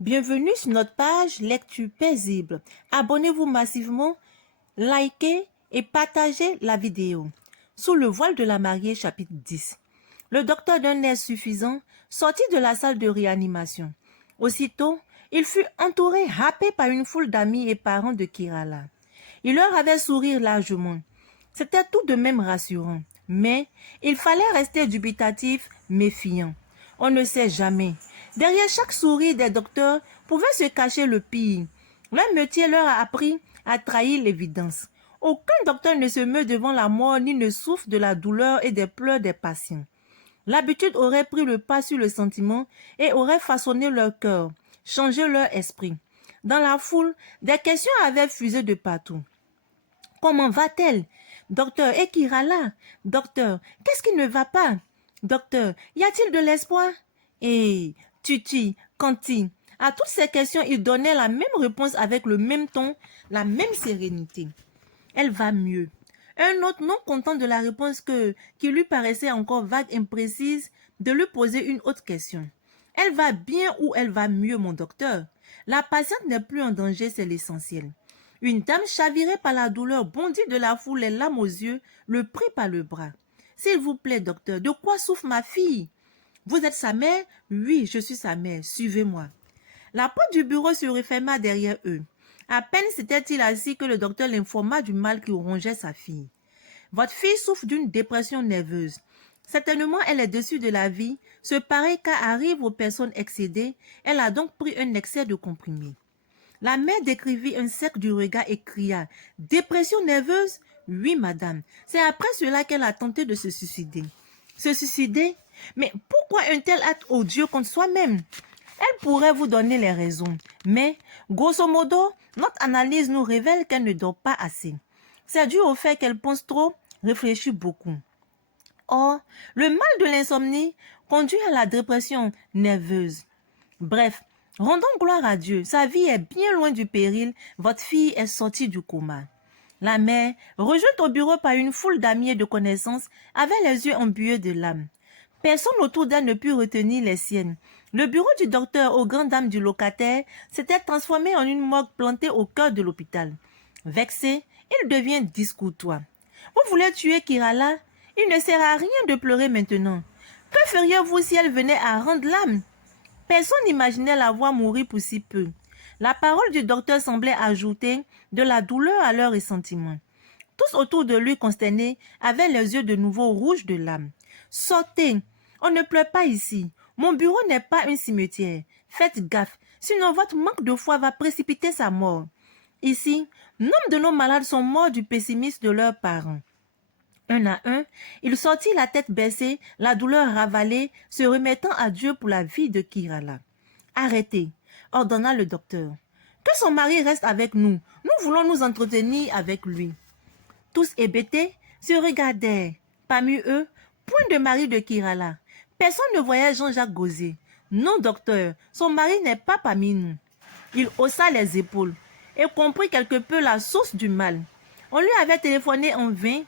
Bienvenue sur notre page Lecture paisible. Abonnez-vous massivement, likez et partagez la vidéo. Sous le voile de la mariée, chapitre 10. Le docteur d'un air suffisant sortit de la salle de réanimation. Aussitôt, il fut entouré, happé par une foule d'amis et parents de Kirala. Il leur avait souri largement. C'était tout de même rassurant, mais il fallait rester dubitatif, méfiant. On ne sait jamais. Derrière chaque sourire des docteurs pouvait se cacher le pire. Leur métier leur a appris à trahir l'évidence. Aucun docteur ne se meut devant la mort ni ne souffre de la douleur et des pleurs des patients. L'habitude aurait pris le pas sur le sentiment et aurait façonné leur cœur, changé leur esprit. Dans la foule, des questions avaient fusé de partout. Comment va-t-elle? Docteur, et Kirala? Docteur, qu'est-ce qui ne va pas? Docteur, y a-t-il de l'espoir? Et Tuti, Kanti, à toutes ces questions, il donnait la même réponse avec le même ton, la même sérénité. Elle va mieux. Un autre, non content de la réponse qui lui paraissait encore vague, imprécise, de lui poser une autre question. Elle va bien ou elle va mieux, mon docteur? La patiente n'est plus en danger, c'est l'essentiel. Une dame chavirée par la douleur bondit de la foule, les larmes aux yeux, le prit par le bras. « S'il vous plaît, docteur, de quoi souffre ma fille? Vous êtes sa mère? Oui, je suis sa mère. Suivez-moi. » La porte du bureau se referma derrière eux. À peine s'était-il assis que le docteur l'informa du mal qui rongeait sa fille. « Votre fille souffre d'une dépression nerveuse. Certainement, elle est déçue de la vie. Ce pareil cas arrive aux personnes excédées. Elle a donc pris un excès de comprimés. » La mère décrivit un sec du regard et cria « Dépression nerveuse? Oui, madame. C'est après cela qu'elle a tenté de se suicider. » Se suicider? Mais pourquoi un tel acte odieux contre soi-même? Elle pourrait vous donner les raisons. Mais, grosso modo, notre analyse nous révèle qu'elle ne dort pas assez. C'est dû au fait qu'elle pense trop, réfléchit beaucoup. Or, le mal de l'insomnie conduit à la dépression nerveuse. Bref, rendons gloire à Dieu. Sa vie est bien loin du péril. Votre fille est sortie du coma. La mère, rejointe au bureau par une foule d'amis et de connaissances, avait les yeux embués de larmes. Personne autour d'elle ne put retenir les siennes. Le bureau du docteur, aux grandes dames du locataire, s'était transformé en une morgue plantée au cœur de l'hôpital. Vexé, il devient discourtois. « Vous voulez tuer Kirala? Il ne sert à rien de pleurer maintenant. Que feriez-vous si elle venait à rendre l'âme? » Personne n'imaginait la voir mourir pour si peu. La parole du docteur semblait ajouter de la douleur à leur ressentiment. Tous autour de lui, consternés, avaient les yeux de nouveau rouges de larmes. « Sortez, on ne pleure pas ici. Mon bureau n'est pas un cimetière. Faites gaffe, sinon votre manque de foi va précipiter sa mort. Ici, nombre de nos malades sont morts du pessimisme de leurs parents. » Un à un, il sortit la tête baissée, la douleur ravalée, se remettant à Dieu pour la vie de Kirala. « Arrêtez, » ordonna le docteur. « Que son mari reste avec nous. Nous voulons nous entretenir avec lui. » Tous hébétés se regardèrent. Parmi eux, point de mari de Kirala. Personne ne voyait Jean-Jacques Gauzé. « Non, docteur, son mari n'est pas parmi nous. » Il haussa les épaules et comprit quelque peu la source du mal. On lui avait téléphoné en vain.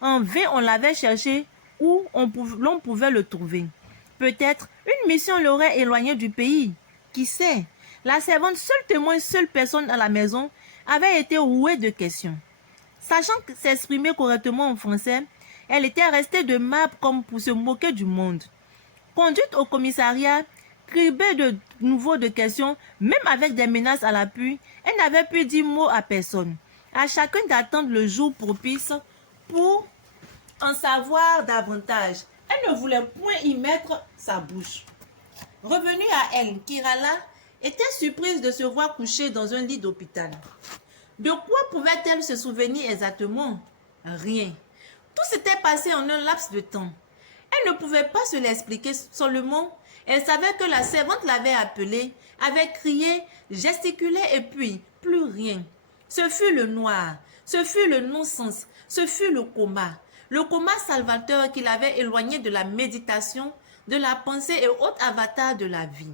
En vain, on l'avait cherché où l'on pouvait le trouver. Peut-être une mission l'aurait éloigné du pays. Qui sait? La servante, seul témoin, seule personne à la maison, avait été rouée de questions. Sachant s'exprimer correctement en français, elle était restée de marbre comme pour se moquer du monde. Conduite au commissariat, cribée de nouveau de questions, même avec des menaces à l'appui, elle n'avait pu dire mot à personne. À chacun d'attendre le jour propice pour en savoir davantage. Elle ne voulait point y mettre sa bouche. Revenue à elle, Kirala était surprise de se voir couchée dans un lit d'hôpital. De quoi pouvait-elle se souvenir exactement? Rien. Tout s'était passé en un laps de temps. Elle ne pouvait pas se l'expliquer seulement. Elle savait que la servante l'avait appelée, avait crié, gesticulé et puis plus rien. Ce fut le noir, ce fut le non-sens, ce fut le coma salvateur qui l'avait éloigné de la méditation, de la pensée et autres avatars de la vie.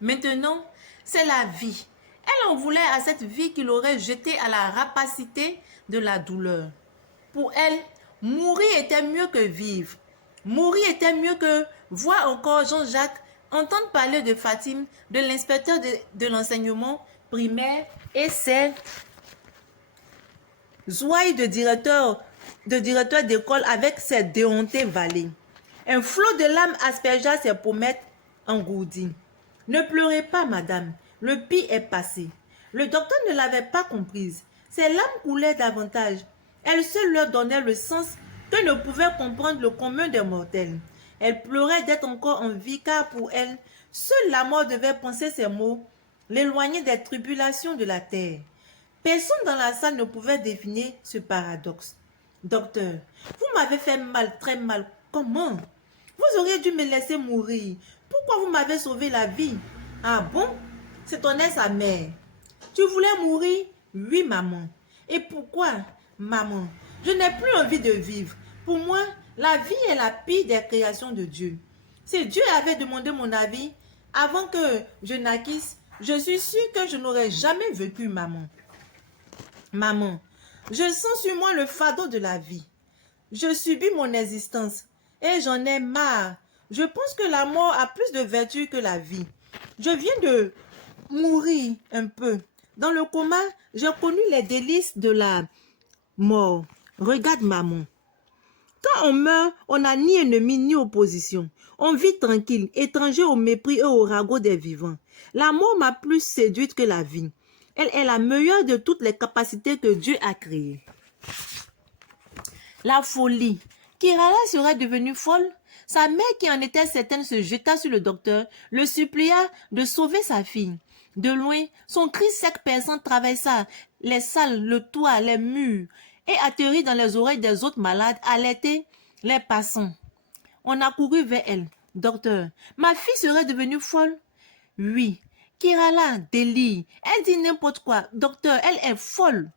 Maintenant, c'est la vie. Elle en voulait à cette vie qui l'aurait jetée à la rapacité de la douleur. Pour elle, mourir était mieux que vivre. Mourir était mieux que voir encore Jean-Jacques entendre parler de Fatim, de l'inspecteur de l'enseignement primaire et ses ouailles de directeur d'école avec ses déhontés valets. Un flot de larmes aspergea ses pommettes engourdies. Ne pleurez pas, madame, le pire est passé. Le docteur ne l'avait pas comprise. Ses larmes coulaient davantage. Elle seule leur donnait le sens que ne pouvait comprendre le commun des mortels. Elle pleurait d'être encore en vie car pour elle, seule la mort devait penser ces mots, l'éloigner des tribulations de la terre. Personne dans la salle ne pouvait deviner ce paradoxe. Docteur, vous m'avez fait mal, très mal. Comment? Vous auriez dû me laisser mourir. Pourquoi vous m'avez sauvé la vie? Ah bon? C'est ton sa mère. Tu voulais mourir? Oui, maman. Et pourquoi? Maman, je n'ai plus envie de vivre. Pour moi, la vie est la pire des créations de Dieu. Si Dieu avait demandé mon avis avant que je naquisse, je suis sûre que je n'aurais jamais vécu, maman. Maman, je sens sur moi le fardeau de la vie. Je subis mon existence et j'en ai marre. Je pense que la mort a plus de vertu que la vie. Je viens de mourir un peu. Dans le coma, j'ai connu les délices de la mort. Regarde, maman. Quand on meurt, on n'a ni ennemi ni opposition. On vit tranquille, étranger au mépris et au ragot des vivants. La mort m'a plus séduite que la vie. Elle est la meilleure de toutes les capacités que Dieu a créées. La folie. Kirala serait devenue folle? Sa mère, qui en était certaine, se jeta sur le docteur, le supplia de sauver sa fille. De loin, son cri sec perçant traversa les salles, le toit, les murs, et atterrit dans les oreilles des autres malades, alertait les passants. On a couru vers elle. Docteur, ma fille serait devenue folle? Oui. Kirala, délire. Elle dit n'importe quoi. Docteur, elle est folle.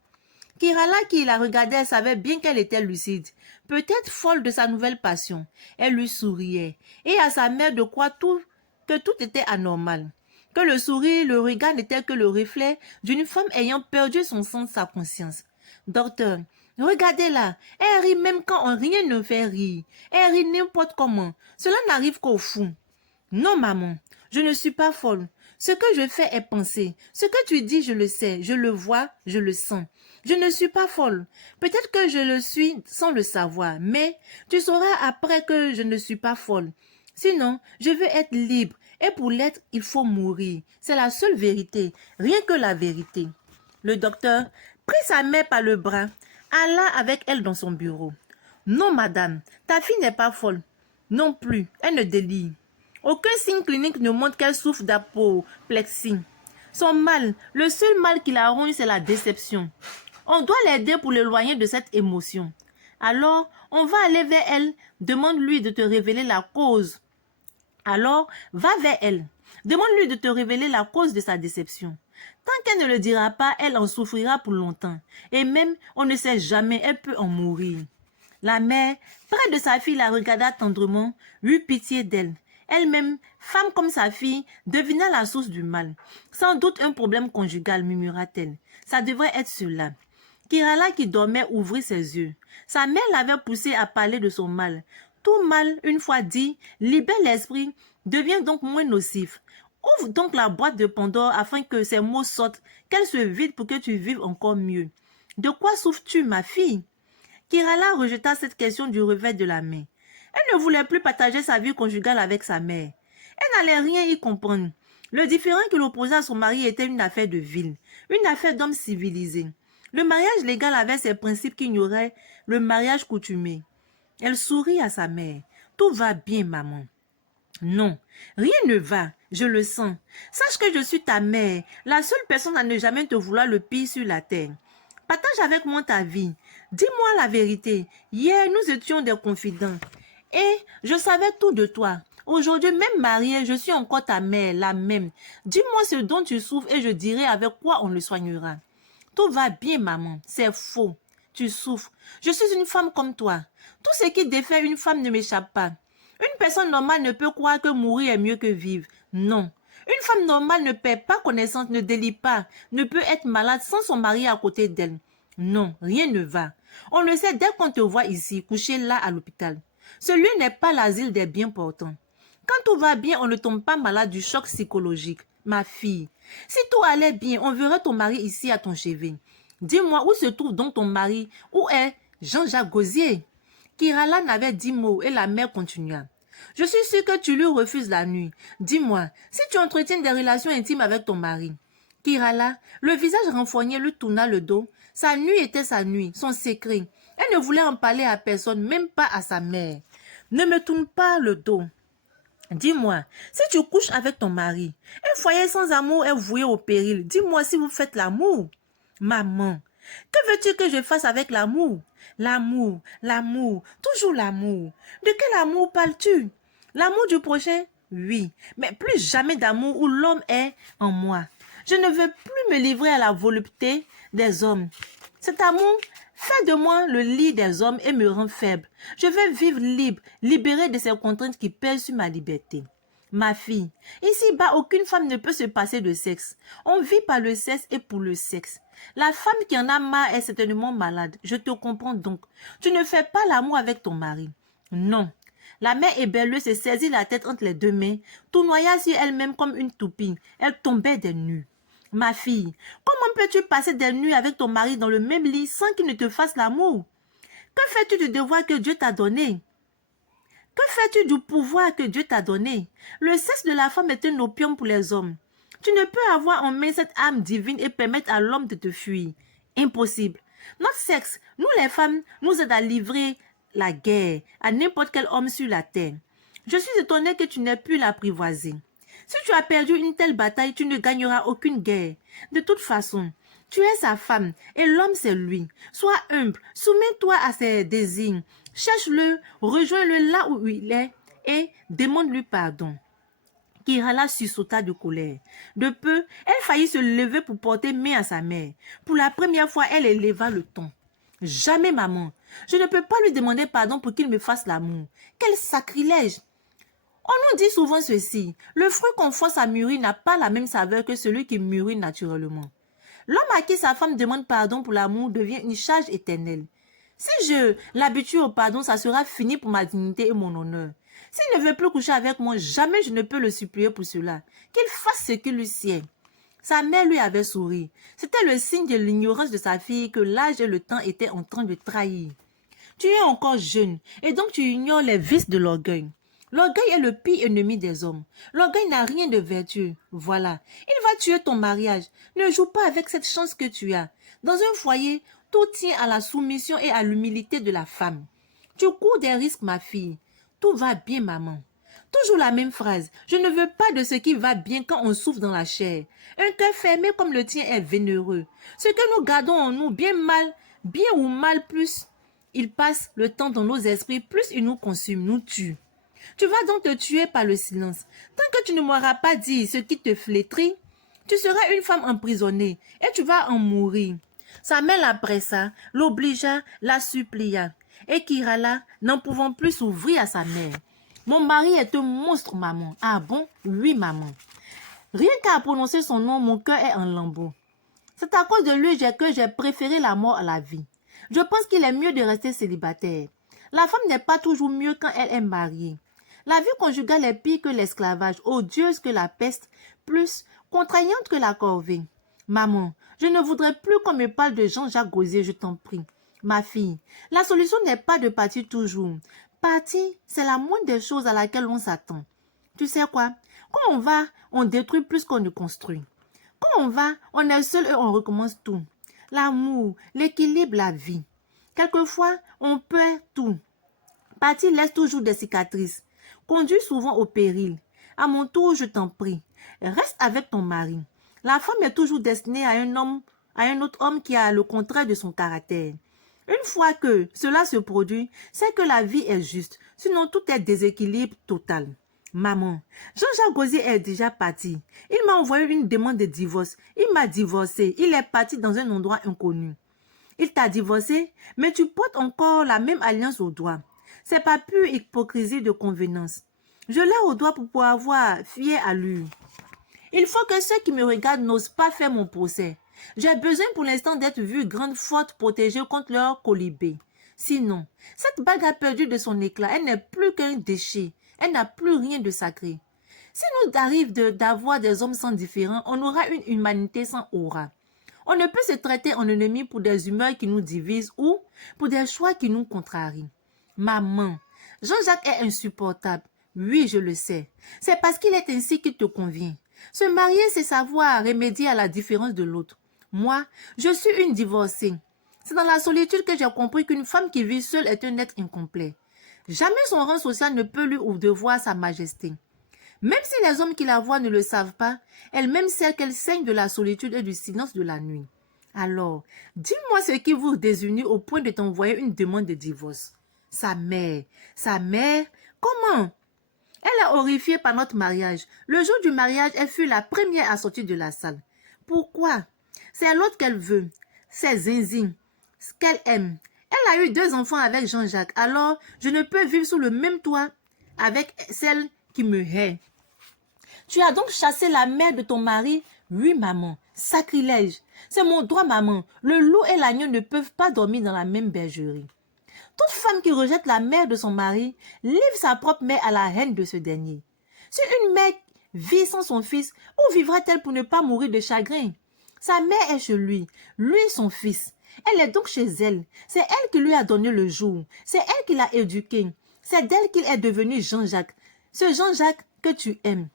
Kirala, qui la regardait, savait bien qu'elle était lucide. Peut-être folle de sa nouvelle passion. Elle lui souriait. Et à sa mère de croire que tout était anormal. Que le sourire, le regard n'était que le reflet d'une femme ayant perdu son sens, sa conscience. Docteur, regardez-la. Elle rit même quand rien ne fait rire. Elle rit n'importe comment. Cela n'arrive qu'au fou. Non, maman, je ne suis pas folle. Ce que je fais est penser. Ce que tu dis, je le sais, je le vois, je le sens. Je ne suis pas folle. Peut-être que je le suis sans le savoir, mais tu sauras après que je ne suis pas folle. Sinon, je veux être libre, et pour l'être, il faut mourir. C'est la seule vérité, rien que la vérité. Le docteur prit sa mère par le bras, alla avec elle dans son bureau. Non, madame, ta fille n'est pas folle. Non plus, elle ne délire. Aucun signe clinique ne montre qu'elle souffre d'apoplexie. Son mal, le seul mal qui la ronge, c'est la déception. On doit l'aider pour l'éloigner de cette émotion. Alors, on va aller vers elle, demande-lui de te révéler la cause. Alors, va vers elle. Demande-lui de te révéler la cause de sa déception. Tant qu'elle ne le dira pas, elle en souffrira pour longtemps. Et même, on ne sait jamais, elle peut en mourir. La mère, près de sa fille, la regarda tendrement, eut pitié d'elle. Elle-même, femme comme sa fille, devina la source du mal. Sans doute un problème conjugal, murmura-t-elle. Ça devrait être cela. Kirala, qui dormait, ouvrit ses yeux. Sa mère l'avait poussée à parler de son mal. Tout mal, une fois dit, libère l'esprit, devient donc moins nocif. Ouvre donc la boîte de Pandore afin que ces mots sortent, qu'elle se vide pour que tu vives encore mieux. De quoi souffres-tu, ma fille? Kirala rejeta cette question du revers de la main. Elle ne voulait plus partager sa vie conjugale avec sa mère. Elle n'allait rien y comprendre. Le différend qui l'opposait à son mari était une affaire de ville, une affaire d'homme civilisé. Le mariage légal avait ses principes qui ignoraient le mariage coutumé. Elle sourit à sa mère. Tout va bien, maman. Non, rien ne va, je le sens. Sache que je suis ta mère, la seule personne à ne jamais te vouloir le pire sur la terre. Partage avec moi ta vie. Dis-moi la vérité. Hier, nous étions des confidents. Et je savais tout de toi. Aujourd'hui, même mariée, je suis encore ta mère, la même. Dis-moi ce dont tu souffres et je dirai avec quoi on le soignera. Tout va bien, maman. C'est faux. Tu souffres. Je suis une femme comme toi. Tout ce qui défait une femme ne m'échappe pas. Une personne normale ne peut croire que mourir est mieux que vivre. Non. Une femme normale ne perd pas connaissance, ne délie pas, ne peut être malade sans son mari à côté d'elle. Non, rien ne va. On le sait dès qu'on te voit ici, couché là à l'hôpital. Celui n'est pas l'asile des bien portants. Quand tout va bien, on ne tombe pas malade du choc psychologique. Ma fille, si tout allait bien, on verrait ton mari ici à ton chevet. Dis-moi, où se trouve donc ton mari? Où est Jean-Jacques Gosier? Kirala n'avait 10 mots et la mère continua. Je suis sûre que tu lui refuses la nuit. Dis-moi, si tu entretiens des relations intimes avec ton mari. Kirala, le visage renfrogné, lui tourna le dos. Sa nuit était sa nuit, son secret. Elle ne voulait en parler à personne, même pas à sa mère. Ne me tourne pas le dos. Dis-moi, si tu couches avec ton mari, un foyer sans amour est voué au péril. Dis-moi si vous faites l'amour. Maman, que veux-tu que je fasse avec l'amour? L'amour, l'amour, toujours l'amour. De quel amour parles-tu? L'amour du prochain? Oui, mais plus jamais d'amour où l'homme est en moi. Je ne veux plus me livrer à la volupté des hommes. Cet amour fait de moi le lit des hommes et me rend faible. Je veux vivre libre, libérée de ces contraintes qui pèsent sur ma liberté. Ma fille, ici-bas, aucune femme ne peut se passer de sexe. On vit par le sexe et pour le sexe. La femme qui en a marre est certainement malade. Je te comprends donc. Tu ne fais pas l'amour avec ton mari. Non. La mère ébelleuse se saisit la tête entre les deux mains, tournoya sur elle-même comme une toupie. Elle tombait des nues. Ma fille, comment peux-tu passer des nuits avec ton mari dans le même lit sans qu'il ne te fasse l'amour? Que fais-tu du devoir que Dieu t'a donné? Que fais-tu du pouvoir que Dieu t'a donné? Le sexe de la femme est un opium pour les hommes. Tu ne peux avoir en main cette âme divine et permettre à l'homme de te fuir. Impossible. Notre sexe, nous les femmes, nous aide à livrer la guerre à n'importe quel homme sur la terre. Je suis étonnée que tu n'aies pu l'apprivoiser. Si tu as perdu une telle bataille, tu ne gagneras aucune guerre. De toute façon, tu es sa femme et l'homme c'est lui. Sois humble, soumets-toi à ses désirs. Cherche-le, rejoins-le là où il est et demande-lui pardon. Kirala sursauta de colère. De peu, elle faillit se lever pour porter main à sa mère. Pour la première fois, elle éleva le ton. Jamais, maman. Je ne peux pas lui demander pardon pour qu'il me fasse l'amour. Quel sacrilège! On nous dit souvent ceci. Le fruit qu'on force à mûrir n'a pas la même saveur que celui qui mûrit naturellement. L'homme à qui sa femme demande pardon pour l'amour devient une charge éternelle. Si je l'habitue au pardon, ça sera fini pour ma dignité et mon honneur. S'il ne veut plus coucher avec moi, jamais je ne peux le supplier pour cela. Qu'il fasse ce qu'il lui sied. Sa mère lui avait souri. C'était le signe de l'ignorance de sa fille que l'âge et le temps étaient en train de trahir. Tu es encore jeune et donc tu ignores les vices de l'orgueil. L'orgueil est le pire ennemi des hommes. L'orgueil n'a rien de vertueux. Voilà, il va tuer ton mariage. Ne joue pas avec cette chance que tu as. Dans un foyer, tout tient à la soumission et à l'humilité de la femme. Tu cours des risques, ma fille. Tout va bien, maman. Toujours la même phrase. Je ne veux pas de ce qui va bien quand on souffre dans la chair. Un cœur fermé comme le tien est vénéreux. Ce que nous gardons en nous, bien ou mal, plus il passe le temps dans nos esprits, plus il nous consume, nous tue. Tu vas donc te tuer par le silence. Tant que tu ne m'auras pas dit ce qui te flétrit, tu seras une femme emprisonnée et tu vas en mourir. Sa mère la pressa, l'obligea, la supplia. Et Kirala, n'en pouvant plus s'ouvrir à sa mère. Mon mari est un monstre, maman. Ah bon? Oui, maman. Rien qu'à prononcer son nom, mon cœur est en lambeaux. C'est à cause de lui que j'ai préféré la mort à la vie. Je pense qu'il est mieux de rester célibataire. La femme n'est pas toujours mieux quand elle est mariée. La vie conjugale est pire que l'esclavage, odieuse que la peste, plus contraignante que la corvée. Maman, je ne voudrais plus qu'on me parle de Jean-Jacques Gosier, je t'en prie. Ma fille, la solution n'est pas de partir toujours. Partir, c'est la moindre des choses à laquelle on s'attend. Tu sais quoi? Quand on va, on détruit plus qu'on ne construit. Quand on va, on est seul et on recommence tout. L'amour, l'équilibre, la vie. Quelquefois, on perd tout. Partir laisse toujours des cicatrices. Conduit souvent au péril. À mon tour, je t'en prie, reste avec ton mari. La femme est toujours destinée à un autre homme qui a le contraire de son caractère. Une fois que cela se produit, c'est que la vie est juste. Sinon, tout est déséquilibre total. Maman, Jean-Jacques Gosier est déjà parti. Il m'a envoyé une demande de divorce. Il m'a divorcé. Il est parti dans un endroit inconnu. Il t'a divorcé, mais tu portes encore la même alliance au doigt. C'est pas pure hypocrisie de convenance. Je l'ai au doigt pour pouvoir avoir fier à lui. Il faut que ceux qui me regardent n'osent pas faire mon procès. J'ai besoin pour l'instant d'être vue grande, forte, protégée contre leur colibé. Sinon, cette bague a perdu de son éclat. Elle n'est plus qu'un déchet. Elle n'a plus rien de sacré. Si nous arrive d'avoir des hommes sans différents, on aura une humanité sans aura. On ne peut se traiter en ennemi pour des humeurs qui nous divisent ou pour des choix qui nous contrarient. Maman, Jean-Jacques est insupportable. Oui, je le sais. C'est parce qu'il est ainsi qu'il te convient. Se marier, c'est savoir remédier à la différence de l'autre. Moi, je suis une divorcée. C'est dans la solitude que j'ai compris qu'une femme qui vit seule est un être incomplet. Jamais son rang social ne peut lui ou devoir sa majesté. Même si les hommes qui la voient ne le savent pas, elle-même sait qu'elle saigne de la solitude et du silence de la nuit. Alors, dis-moi ce qui vous désunit au point de t'envoyer une demande de divorce. Sa mère, comment? Elle est horrifiée par notre mariage. Le jour du mariage, elle fut la première à sortir de la salle. Pourquoi? C'est l'autre qu'elle veut. C'est Zinzin, ce qu'elle aime. Elle a eu 2 enfants avec Jean-Jacques. Alors, je ne peux vivre sous le même toit avec celle qui me hait. Tu as donc chassé la mère de ton mari? Oui, maman. Sacrilège. C'est mon droit, maman. Le loup et l'agneau ne peuvent pas dormir dans la même bergerie. Toute femme qui rejette la mère de son mari livre sa propre mère à la haine de ce dernier. Si une mère vit sans son fils, où vivra-t-elle pour ne pas mourir de chagrin? Sa mère est chez lui son fils. Elle est donc chez elle. C'est elle qui lui a donné le jour. C'est elle qui l'a éduqué. C'est d'elle qu'il est devenu Jean-Jacques. Ce Jean-Jacques que tu aimes.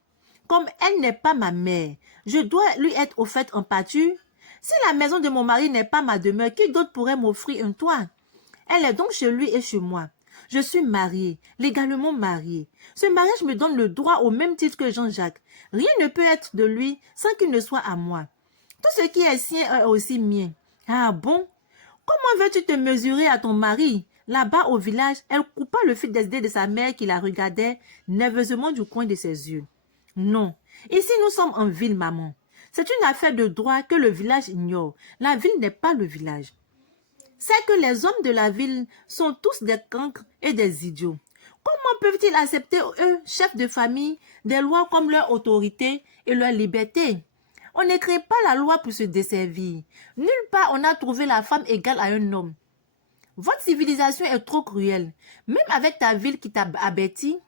Comme elle n'est pas ma mère, je dois lui être au fait en pâture. Si la maison de mon mari n'est pas ma demeure, qui d'autre pourrait m'offrir un toit? Elle est donc chez lui et chez moi. Je suis mariée, légalement mariée. Ce mariage me donne le droit au même titre que Jean-Jacques. Rien ne peut être de lui sans qu'il ne soit à moi. Tout ce qui est sien est aussi mien. Ah bon? Comment veux-tu te mesurer à ton mari? Là-bas au village, elle coupa le fil des idées de sa mère qui la regardait nerveusement du coin de ses yeux. Non, ici nous sommes en ville, maman. C'est une affaire de droit que le village ignore. La ville n'est pas le village. C'est que les hommes de la ville sont tous des cancres et des idiots. Comment peuvent-ils accepter, eux, chefs de famille, des lois comme leur autorité et leur liberté? On ne crée pas la loi pour se desservir. Nulle part on a trouvé la femme égale à un homme. Votre civilisation est trop cruelle. Même avec ta ville qui t'a averti,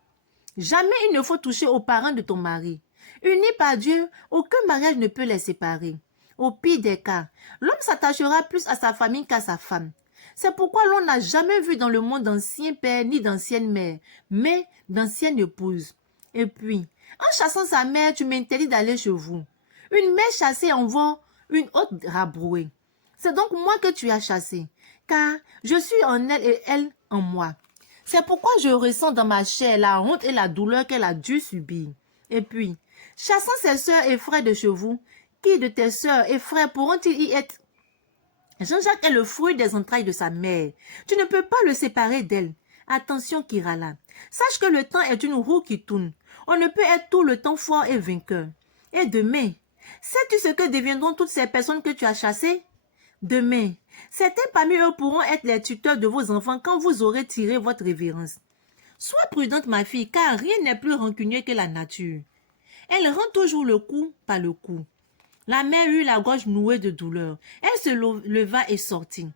jamais il ne faut toucher aux parents de ton mari. Unis par Dieu, aucun mariage ne peut les séparer. Au pire des cas, l'homme s'attachera plus à sa famille qu'à sa femme. C'est pourquoi l'on n'a jamais vu dans le monde d'anciens pères ni d'anciennes mères, mais d'anciennes épouses. Et puis, en chassant sa mère, tu m'interdis d'aller chez vous. Une mère chassée envoie une autre rabrouée. C'est donc moi que tu as chassé, car je suis en elle et elle en moi. C'est pourquoi je ressens dans ma chair la honte et la douleur qu'elle a dû subir. Et puis, chassant ses sœurs et frères de chez vous, qui de tes sœurs et frères pourront-ils y être? Jean-Jacques est le fruit des entrailles de sa mère. Tu ne peux pas le séparer d'elle. Attention, Kirala. Sache que le temps est une roue qui tourne. On ne peut être tout le temps fort et vainqueur. Et demain, sais-tu ce que deviendront toutes ces personnes que tu as chassées? Demain, certains parmi eux pourront être les tuteurs de vos enfants quand vous aurez tiré votre révérence. Sois prudente, ma fille, car rien n'est plus rancunier que la nature. Elle rend toujours le coup par le coup. La mère eut la gorge nouée de douleur. Elle se leva et sortit.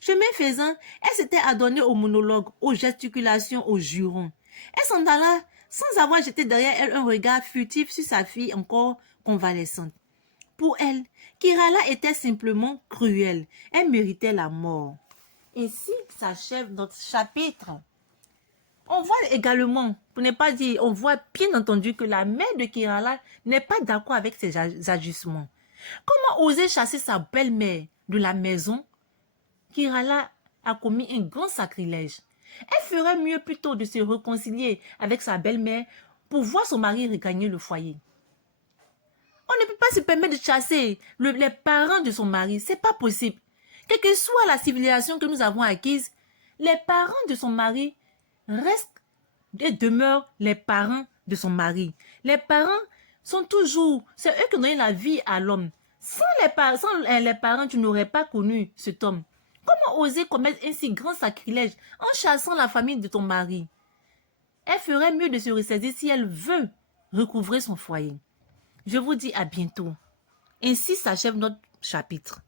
Chemin faisant, elle s'était adonnée au monologue, aux gesticulations, aux jurons. Elle s'en alla sans avoir jeté derrière elle un regard furtif sur sa fille encore convalescente. Pour elle, Kirala était simplement cruelle. Elle méritait la mort. Ainsi s'achève notre chapitre. On voit également, pour ne pas dire, on voit bien entendu que la mère de Kirala n'est pas d'accord avec ses agissements. Comment oser chasser sa belle-mère de la maison? Kirala a commis un grand sacrilège. Elle ferait mieux plutôt de se réconcilier avec sa belle-mère pour voir son mari regagner le foyer. On ne peut pas se permettre de chasser les parents de son mari. C'est pas possible. Quelle que soit la civilisation que nous avons acquise, les parents de son mari restent et demeurent les parents de son mari. Les parents sont toujours, c'est eux qui ont donné la vie à l'homme. Sans les parents, tu n'aurais pas connu cet homme. Comment oser commettre un si grand sacrilège en chassant la famille de ton mari? Elle ferait mieux de se ressaisir si elle veut recouvrer son foyer. Je vous dis à bientôt. Ainsi s'achève notre chapitre.